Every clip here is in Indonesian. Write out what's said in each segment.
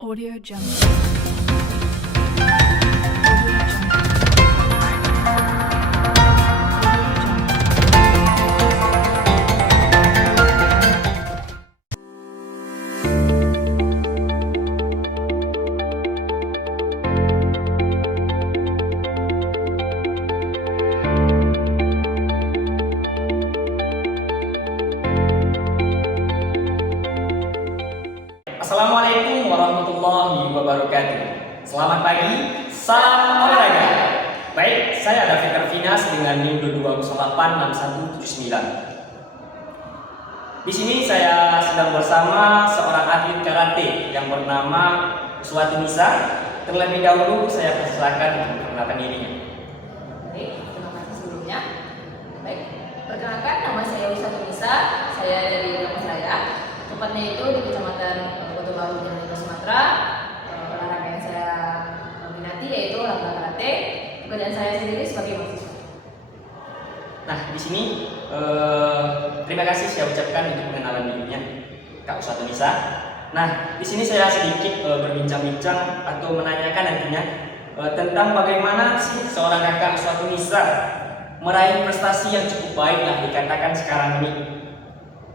Audio Jungle. Audio Assalamualaikum warahmatullahi wabarakatuh. Selamat pagi, salam olahraga. Baik, saya David Arvinas dengan NIM 22086179. Di sini saya sedang bersama seorang atlet karate yang bernama Uswati Nisa. Terlebih dahulu saya persilakan untuk memperkenalkan dirinya. Baik, terima kasih sebelumnya. Baik, perkenalkan nama saya Uswati Nisa. Saya dari Damas Raya. Tempatnya itu di Kecamatan Kota Baru, Jalan Sumatera. Olahraga yang saya minati yaitu olahraga karate. Pekerjaan saya sendiri sebagai mahasiswa. Nah, di sini terima kasih saya ucapkan untuk pengenalan dirinya, Kak Uswati Nisa. Nah, di sini saya sedikit berbincang-bincang atau menanyakan nantinya tentang bagaimana sih seorang kakak Uswati Nisa meraih prestasi yang cukup baik lah dikatakan sekarang ini.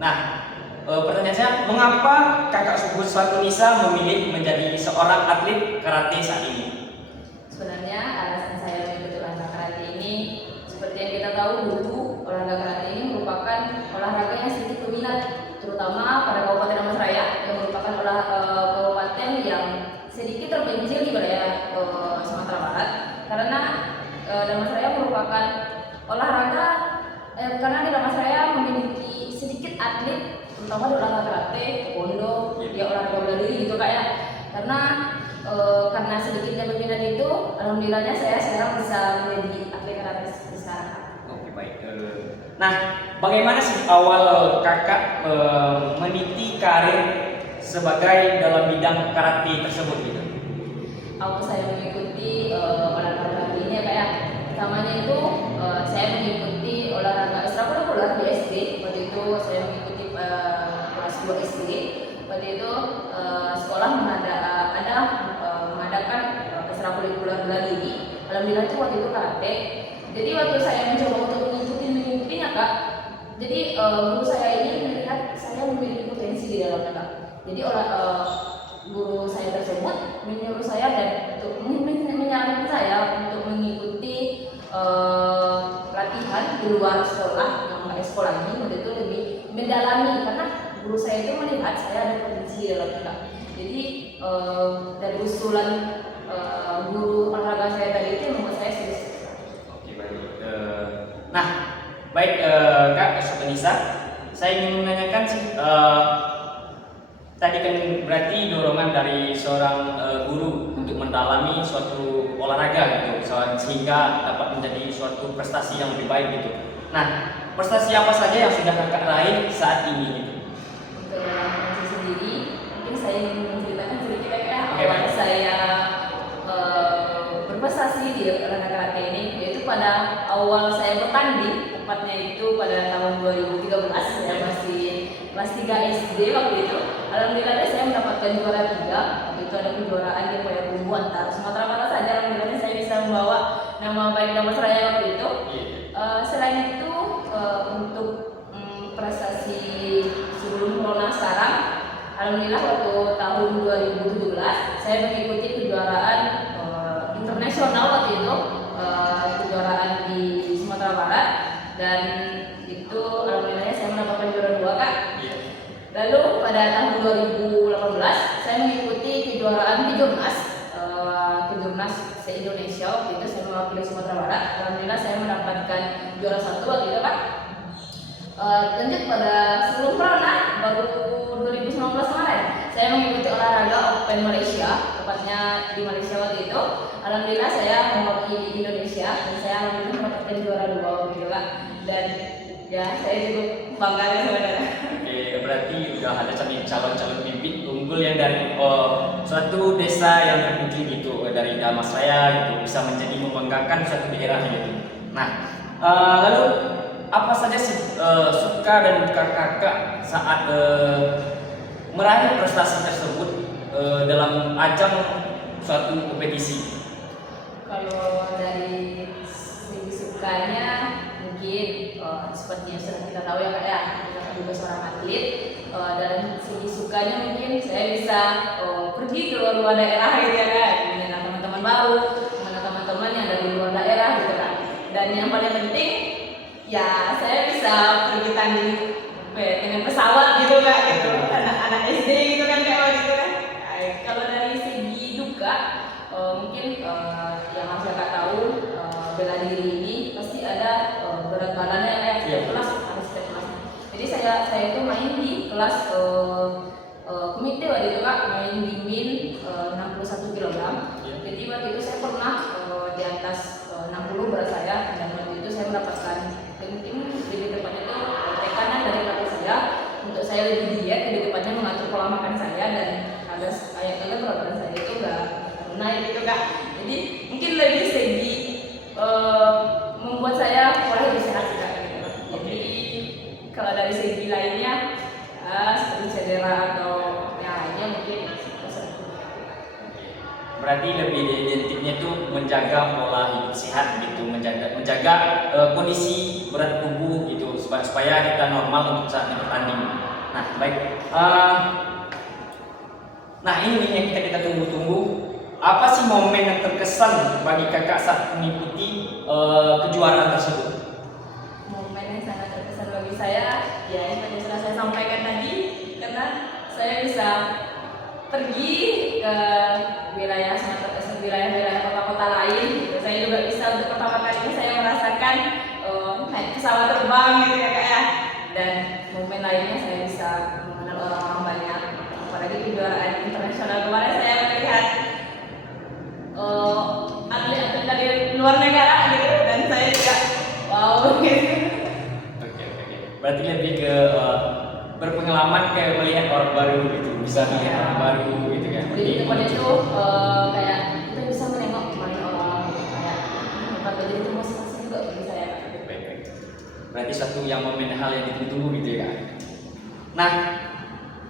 Nah, pertanyaan saya, mengapa kakak Uswati Nisa memilih menjadi seorang atlet karate saat ini? Sebenarnya alasan saya mengikuti olahraga karate ini, seperti yang kita tahu dulu, olahraga karate ini merupakan olahraga yang sedikit berminat, terutama pada Kabupaten Damas Raya yang merupakan kabupaten yang sedikit terpencil di wilayah Sumatera Barat. Karena Damas Raya merupakan olahraga karena di Damas Raya memiliki sedikit atlet, terutama di olahraga karate, taekwondo, ya olahraga bela diri gitu Kak ya. Karena sedikitnya berminat itu, alhamdulillahnya saya sekarang bisa menjadi atlet karate sekarang. Oke, baik. Nah, bagaimana sih awal kakak meniti karir sebagai dalam bidang karate tersebut gitu? Awal saya mengikuti olahraga karate ini ya Kak ya. Pertamanya itu saya mengikuti olahraga ekstrakurikuler di SD. Waktu itu saya mengikuti kelas 2 SD. Waktu itu sekolah mengadakan ekstrakurikuler bela diri. Alhamdulillah itu waktu itu karate. Jadi waktu saya mencoba untuk mengikutinya Kak, jadi guru saya ini melihat saya memiliki potensi di dalamnya Kak. Jadi guru saya tersebut menyuruh saya dan untuk menyarankan saya untuk mengikuti latihan di luar sekolah yang bukan sekolah ini. Waktu itu lebih mendalami karena guru saya itu melihat saya ada potensi di dalamnya Kak. Jadi dari usulan guru olahraga saya tadi itu membuat saya serius. Oke, baik. Nah, baik Kak Uswati Nisa, saya ingin menanyakan sih, tadi kan berarti dorongan dari seorang guru untuk mendalami suatu olahraga gitu, sehingga dapat menjadi suatu prestasi yang lebih baik gitu. Nah, prestasi apa saja yang sudah kakak raih saat ini gitu? Untuk dalam prestasi sendiri, mungkin saya ingin menceritakan sedikit ya Oke, awal baik. saya berprestasi di olahraga karate ini, yaitu pada awal saya bertanding, tepatnya itu pada tahun 2013, saya masih kelas 3 SD waktu itu. Alhamdulillah saya mendapatkan juara 3. Waktu itu ada kejuaraan di Payakumbu antar Sumatera Barat saja. Alhamdulillah saya bisa membawa nama baik Damas Raya waktu itu. Selain itu untuk prestasi sebelum corona sekarang, alhamdulillah waktu tahun 2017 saya mengikuti kejuaraan internasional waktu itu, kejuaraan di Sumatera Barat, dan itu alhamdulillahnya saya mendapatkan juara 2 Kak. Lalu pada tahun 2018 saya mengikuti kejuaraan kejurnas se-Indonesia. Waktu itu saya mewakili Sumatera Barat. Alhamdulillah saya mendapatkan juara 1 waktu itu Kak. Lanjut pada sebelum corona, baru 2019 kemarin saya mengikuti olahraga Open Malaysia, tepatnya di Malaysia waktu itu. Alhamdulillah saya mewakili Indonesia dan saya alhamdulillah mendapatkan juara 2 waktu itu Kak. Dan ya saya cukup bangga sebenarnya. Oke, berarti udah ada calon-calon pemimpin unggul yang dari suatu desa yang terpencil gitu, dari Damas Raya gitu, bisa menjadi membanggakan suatu daerah gitu. Nah, lalu apa saja sih suka dan duka kakak saat meraih prestasi tersebut dalam ajang suatu kompetisi? Kalau dari segi sukanya mungkin seperti yang sudah kita tahu ya Kak ya, kita kan juga seorang atlet. Dalam segi sukanya mungkin saya bisa pergi ke luar daerah gitu ya Kak, mengenal teman-teman baru, mengenal teman-teman yang dari luar daerah gitu Kak. Dan yang paling penting ya saya bisa pergi tanding dengan pesawat gitu Kak, gitu anak-anak SD gitu kan kayak gitu kan. Kalau dari segi duka mungkin yang harus Kakak tahu, bela diri ini pasti ada berat badannya kayak setiap kelas ada setiap kelas. Jadi saya itu main di kelas komite waktu itu Kak, main di min 61 kg. Jadi waktu itu saya pernah di atas 60 berat saya, dan waktu itu saya mendapatkan mungkin lebih tepatnya itu tekanan dari pelatih saya untuk saya lebih diet, lebih tepatnya mengatur pola makan saya, dan ada kayak berat badan saya itu enggak naik gitu Kak. Jadi mungkin lebih segi membuat saya pola hidup sehat sih Kak. Jadi kalau dari segi lainnya seperti cedera atau yang lainnya mungkin Berarti lebih identiknya itu menjaga pola hidup sehat gitu, menjaga kondisi berat tubuh gitu supaya kita normal untuk saat bertanding. Nah, baik. Nah, ini yang kita tunggu-tunggu. Apa sih momen yang terkesan bagi Kakak saat mengikuti kejuaraan tersebut? momen yang sangat terkesan bagi saya ya yang tadi sudah saya sampaikan tadi, karena saya bisa pergi ke wilayah sangat terkesan, wilayah-wilayah kota-kota lain gitu. Saya juga bisa untuk pertama kalinya saya merasakan naik pesawat terbang gitu ya Kak ya. Dan momen lainnya saya bisa mengenal orang-orang banyak, apalagi kejuaraan internasional kemarin saya melihat atlet-atlet dari luar negara gitu, dan saya juga wow gitu. Oke. Berarti lebih ke berpengalaman kayak melihat orang baru gitu, bisa melihat orang baru gitu kan. Jadi tempatnya itu kayak kita bisa menengok gimana orang kayak tempat belajar itu masing-masing juga bagi saya. Baik. Berarti satu yang momen hal yang ditunggu gitu ya Kak. Nah,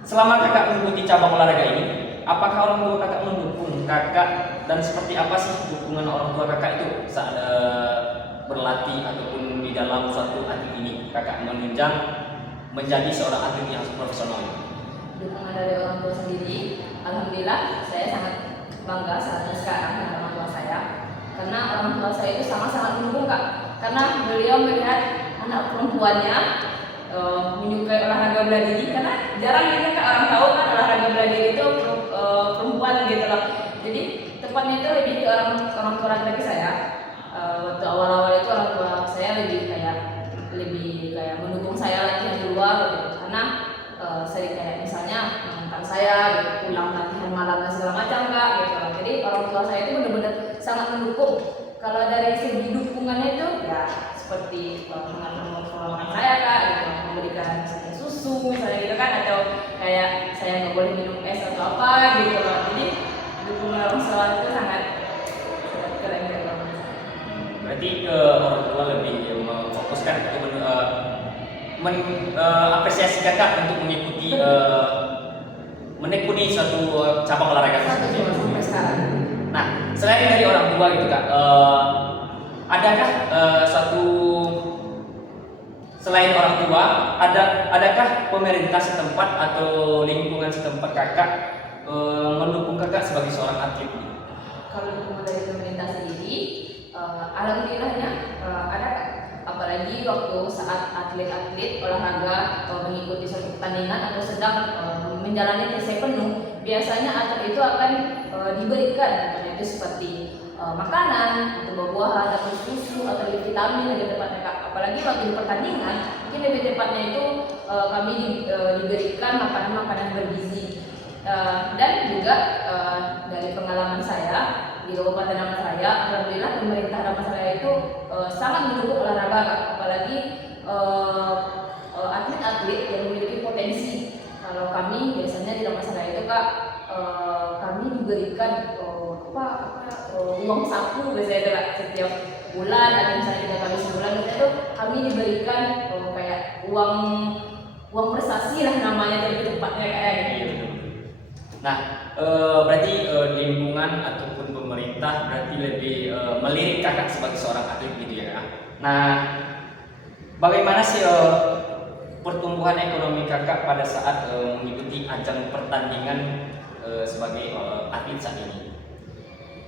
selama Kakak mengikuti cabang olahraga ini, apakah orang tua Kakak mendukung Kakak, dan seperti apa sih dukungan orang tua Kakak itu saat berlatih ataupun di dalam suatu atlet ini Kakak menjadi seorang atlet yang profesional? Dukungan dari orang tua sendiri, alhamdulillah saya sangat bangga saat sekarang dengan orang tua saya, karena orang tua saya itu sangat-sangat mendukung Kak, karena beliau melihat anak perempuannya menyukai olahraga bela diri, karena jarang gitu Kak orang tahu kan olahraga bela diri itu perempuan gitu loh. Jadi tepatnya itu lebih ke orang tua laki-laki saya. Waktu awal-awal itu orang tua saya lebih kayak mendukung saya latihan di luar gitu. Karena saya kayak misalnya mengantar saya gitu, pulang latihan malam dan segala macam Kak gitu. Jadi orang tua saya itu benar-benar sangat mendukung. Kalau dari segi dukungannya itu ya seperti mengatur pola makan saya Kak gitu, memberikan misalnya susu misalnya gitu kan, atau kayak saya nggak boleh minum es atau apa gitu loh. Jadi dukungan orang tua itu sangat keren gitu. Berarti orang tua lebih memfokuskan atau apresiasi Kakak untuk mengikuti menekuni suatu cabang olahraga tersebut. Sampai sekarang. Nah, selain dari orang tua gitu Kak, adakah selain orang tua, adakah pemerintah setempat atau lingkungan setempat Kakak mendukung Kakak sebagai seorang atlet? Kalau dukungan dari pemerintah sendiri, alhamdulillahnya ada Kak. Apalagi waktu saat atlet-atlet olahraga mengikuti suatu pertandingan atau sedang menjalani tes penuh, biasanya atlet itu akan diberikan itu seperti makanan atau buah-buahan atau susu atau vitamin lebih tepatnya Kak. Apalagi waktu di pertandingan, mungkin lebih tepatnya itu kami diberikan makanan-makanan bergizi. Dan juga dari pengalaman saya di Kabupaten Damansaraya, alhamdulillah pemerintah Damansaraya itu sangat mendukung olahraga Kak. Apalagi atlet-atlet yang memiliki potensi. Kalau kami biasanya di Damansaraya itu Kak, kami diberikan uang saku biasanya Kak, setiap bulan atau misalnya 3 kali sebulan itu kami diberikan kayak uang prestasi lah namanya, lebih tepatnya kayak gitu. Nah, berarti lingkungan ataupun pemerintah berarti lebih melirik kakak sebagai seorang atlet gitu ya kak. Nah, bagaimana sih pertumbuhan ekonomi kakak pada saat mengikuti ajang pertandingan sebagai atlet saat ini?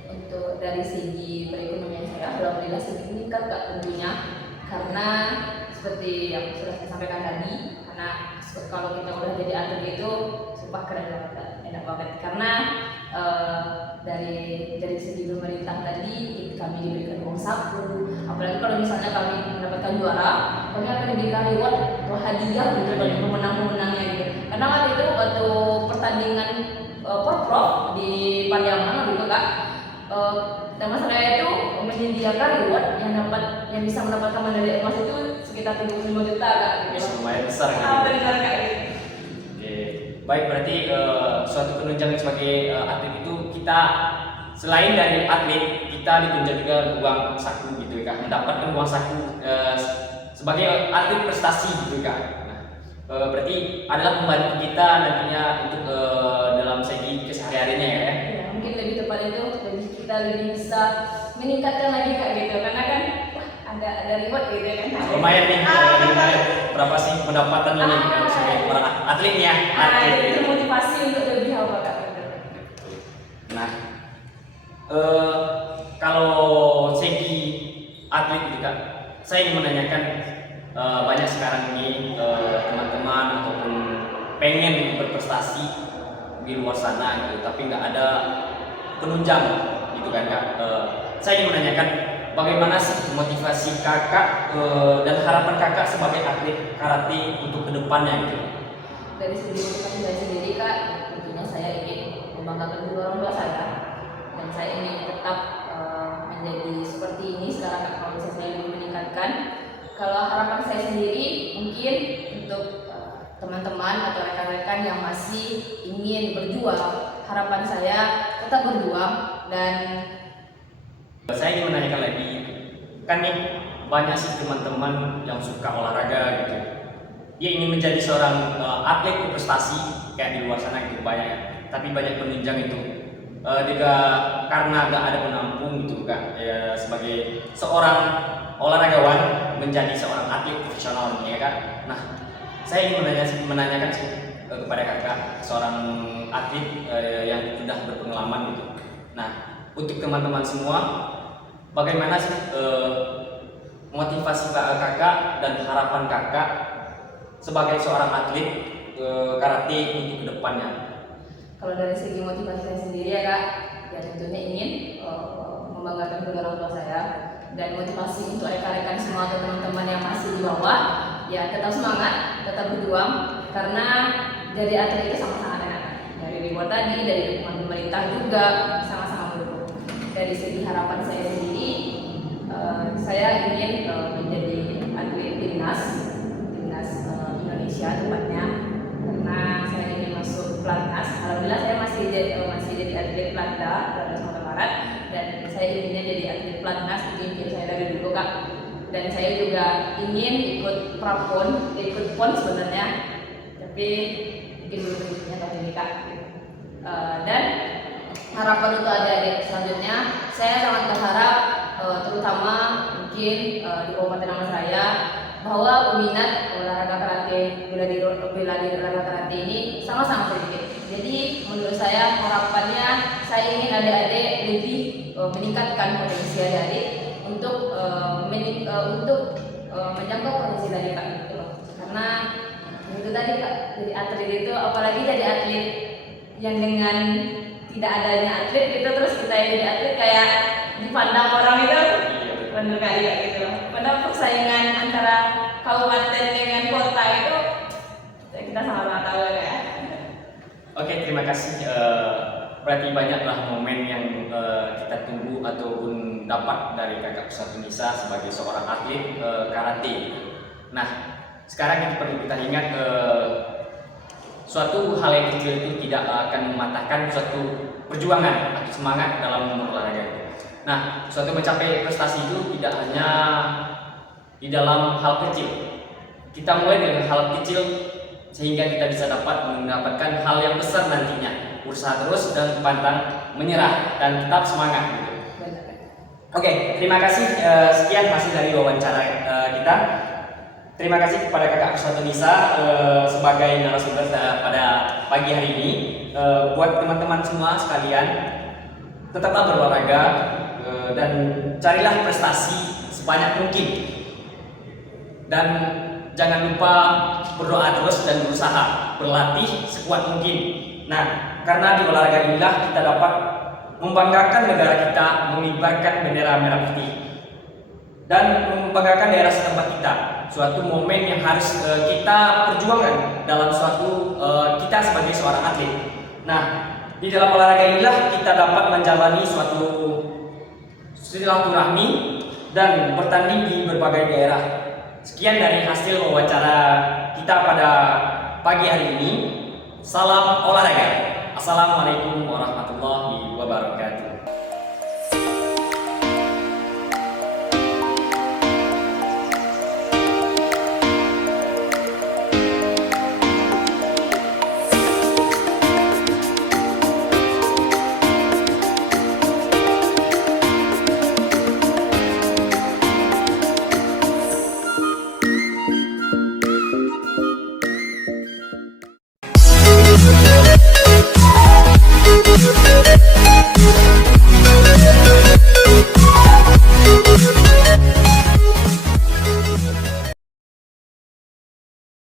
Untuk dari segi perekonomian saya, alhamdulillah sedikit meningkat kak tentunya, karena seperti yang sudah saya sampaikan tadi, karena kalau kita udah jadi atlet itu sumpah keren banget Kak. Enak banget karena dari segi pemerintah tadi kami diberikan uang saku, apalagi kalau misalnya kami mendapatkan juara, kami akan diberikan reward atau hadiah gitu bagi pemenang-pemenangnya gitu. Karena waktu itu waktu pertandingan porprov di Pariaman gitu Kak, teman saya itu menyediakan reward yang bisa mendapatkan medali emas itu sekitar 35 juta Kak. Gitu. Lumayan besar kan? Benar Kak. Gitu. Oke, baik berarti suatu penunjang sebagai atlet itu kita selain dari atlet kita ditunjang juga uang saku gitu kan, mendapatkan uang saku sebagai atlet prestasi gitu kan. Nah, berarti adalah membantu kita nantinya untuk dalam segi kesehariannya ya. Ya, mungkin lebih tepat itu kita lebih bisa meningkatkan lagi Kak gitu, karena kan ada reward gitu kan. Lumayan nih, lumayan. Berapa sih pendapatan ini sebagai orang atletnya? Itu motivasi untuk lebih apa Kak? Nah, kalau segi atlet gitu Kak, saya ingin menanyakan banyak sekarang ini teman-teman ataupun pengen berprestasi di luar sana gitu, tapi nggak ada penunjang gitu kan Kak. Saya ingin menanyakan bagaimana sih motivasi kakak dan harapan kakak sebagai atlet karate untuk kedepannya gitu? Dari segi motivasi saya sendiri Kak, tentunya saya ingin membanggakan kedua orang tua saya, dan saya ingin tetap menjadi seperti ini sekarang Kak. Kalau bisa saya lebih meningkatkan. Kalau harapan saya sendiri mungkin untuk teman-teman atau rekan-rekan yang masih ingin berjuang, harapan saya tetap berjuang. Dan saya ingin menanyakan lagi, kan nih banyak sih teman-teman yang suka olahraga gitu, dia ingin menjadi seorang atlet berprestasi kayak di luar sana gitu banyak, tapi banyak penunjang itu juga karena nggak ada penampung gitu kan ya, sebagai seorang olahragawan menjadi seorang atlet profesional ya kan. Nah, saya ingin menanyakan sih kepada kakak seorang atlet yang sudah berpengalaman gitu. Nah, untuk teman-teman semua, bagaimana sih motivasi kakak dan harapan kakak sebagai seorang atlet karate untuk kedepannya? kalau dari segi motivasi saya sendiri ya Kak, ya tentunya ingin membanggakan kedua orang tua saya, dan motivasi untuk rekan-rekan semua atau teman-teman yang masih di bawah, ya tetap semangat, tetap berjuang, karena jadi atlet itu sama-sama enak. Dari reward tadi, dari dukungan pemerintah juga sama-sama mendukung. Dari segi harapan saya sendiri, saya ingin menjadi atlet timnas Indonesia tepatnya, karena saya ingin masuk pelatnas. Alhamdulillah saya masih jadi atlet pelatnas Sumatera Barat, dan saya inginnya jadi atlet pelatnas, itu impian saya dari dulu Kak. Dan saya juga ingin ikut prapon, ikut pon sebenarnya, tapi mungkin belum rezekinya tahun ini Kak. Dan harapan untuk adik-adik selanjutnya, saya sangat berharap terutama mungkin di Kabupaten Amas Raya, bahwa peminat olahraga karate, bela diri olahraga karate ini sama-sama sedikit. Jadi menurut saya harapannya, saya ingin adik-adik lebih meningkatkan potensi adik-adik untuk menjangkau potensi tadi Kak, gitu loh. Karena itu tadi Kak, jadi atlet itu, apalagi jadi atlet yang dengan tidak adanya atlet itu, terus kita jadi atlet kayak dipandang orang itu bener kali ya gitu loh. Padahal persaingan antara kabupaten dengan kota itu kita sama-sama tahu ya. Oke, terima kasih. Berarti banyaklah momen yang kita tunggu ataupun dapat dari kakak Pusat Nisa sebagai seorang atlet karate. Nah, sekarang yang perlu kita ingat, suatu hal yang kecil itu tidak akan mematahkan suatu perjuangan atau semangat dalam berolahraga. Nah, suatu mencapai prestasi itu tidak hanya di dalam hal kecil. Kita mulai dengan hal kecil sehingga kita bisa dapat mendapatkan hal yang besar nantinya. berusaha terus dan pantang menyerah dan tetap semangat gitu. Benar. Oke, terima kasih. Sekian hasil dari wawancara kita. Terima kasih kepada Kakak Kuswato Nisa sebagai narasumber pada pagi hari ini. Buat teman-teman semua sekalian, tetaplah berolahraga dan carilah prestasi sebanyak mungkin. Dan jangan lupa berdoa terus dan berusaha berlatih sekuat mungkin. Nah, karena di olahraga inilah kita dapat membanggakan negara kita, mengibarkan bendera merah putih, dan membanggakan daerah setempat kita. Suatu momen yang harus kita perjuangkan dalam suatu kita sebagai seorang atlet. Nah, di dalam olahraga inilah kita dapat menjalani suatu silaturahmi dan bertanding di berbagai daerah. Sekian dari hasil wawancara kita pada pagi hari ini. Salam olahraga. Assalamualaikum warahmatullahi wabarakatuh. We'll be right back.